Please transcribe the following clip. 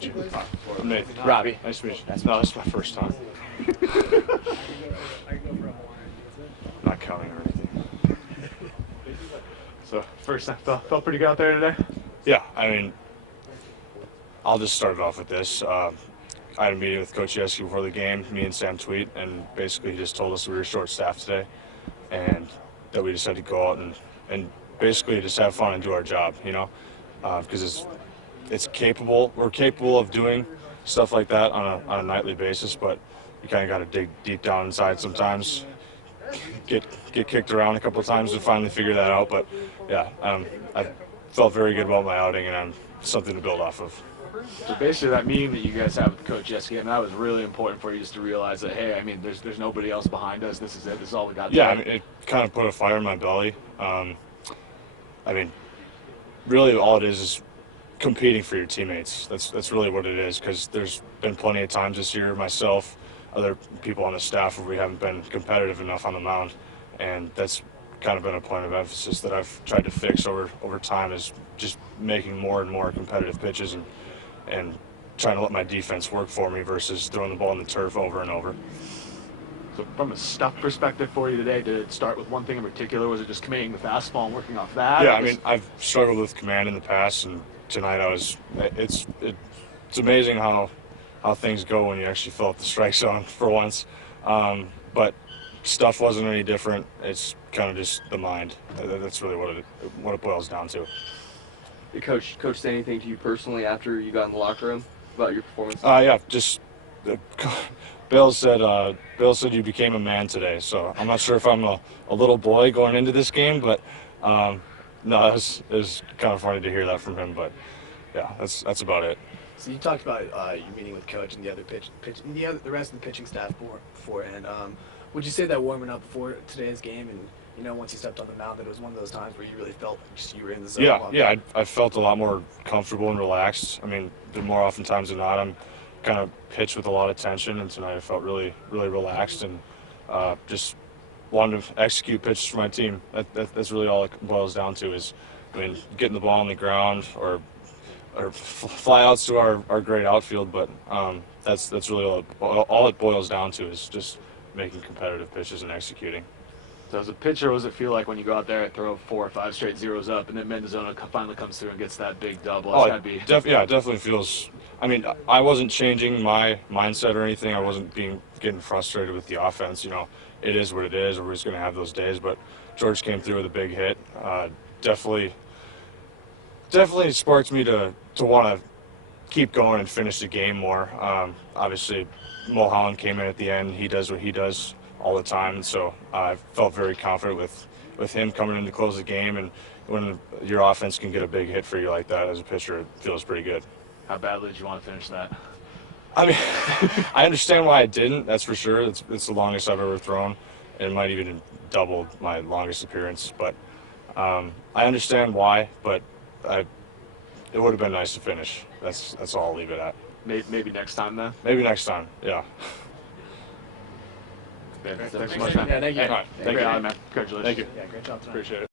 meet you. I'm Nathan. Robbie. Nice to meet you. No, this is my first time. Not counting or anything. So, first time, felt pretty good out there today? Yeah, I mean, I'll just start it off with this. I had a meeting with Coach Yeski before the game, me and Sam Tweet, and basically he just told us we were short-staffed today and that we just had to go out and basically just have fun and do our job, you know, because it's capable. We're capable of doing stuff like that on a nightly basis, but you kind of got to dig deep down inside sometimes, get kicked around a couple of times to finally figure that out. But yeah, I felt very good about my outing, and I'm something to build off of. So basically that meeting that you guys have with Coach Yeski, and that was really important for you just to realize that, hey, I mean, there's nobody else behind us. This is it. This is all we got. Yeah, I mean, it kind of put a fire in my belly. I mean, really all it is competing for your teammates. That's really what it is, because there's been plenty of times this year, myself, other people on the staff, where we haven't been competitive enough on the mound, and that's kind of been a point of emphasis that I've tried to fix over time, is just making more and more competitive pitches and trying to let my defense work for me versus throwing the ball in the turf over and over. So from a stuff perspective for you today, did it start with one thing in particular? Was it just committing the fastball and working off that? Yeah, I mean, I've struggled with command in the past, and tonight it's amazing how things go when you actually fill up the strike zone for once. But stuff wasn't any different. It's kind of just the mind. That's really what it boils down to. Did Coach say anything to you personally after you got in the locker room about your performance? Yeah, just Bill said you became a man today. So I'm not sure if I'm a little boy going into this game, but no, it was kind of funny to hear that from him. But yeah, that's about it. So you talked about your meeting with Coach and the other the rest of the pitching staff beforehand. Would you say that warming up before today's game, and once you stepped on the mound, that it was one of those times where you really felt just you were in the zone? Yeah, I felt a lot more comfortable and relaxed. I mean, the more often times than not, I'm kind of pitched with a lot of tension, and tonight I felt really relaxed and just wanted to execute pitches for my team. That's really all it boils down to, is, I mean, getting the ball on the ground or flyouts to our great outfield, but that's really all it boils down to, is just making competitive pitches and executing. So as a pitcher, what does it feel like when you go out there and throw 4 or 5 straight zeros up, and then Mendozona finally comes through and gets that big double? Oh, it definitely feels. I mean, I wasn't changing my mindset or anything. I wasn't getting frustrated with the offense. It is what it is. We're just going to have those days. But George came through with a big hit. Definitely sparked me to want to keep going and finish the game more. Obviously, Mulholland came in at the end. He does what he does all the time, and so I felt very confident with him coming in to close the game. And when your offense can get a big hit for you like that as a pitcher, it feels pretty good. How badly did you want to finish that? I mean, I understand why I didn't, that's for sure. It's the longest I've ever thrown. It might even double my longest appearance, but I understand why, but it would have been nice to finish. That's all I'll leave it at. Maybe next time, then? Maybe next time, yeah. Thanks so much, man. Yeah, thank you. Hey, Thank you. man. Congratulations. Thank you. Yeah, great job tonight. Appreciate it.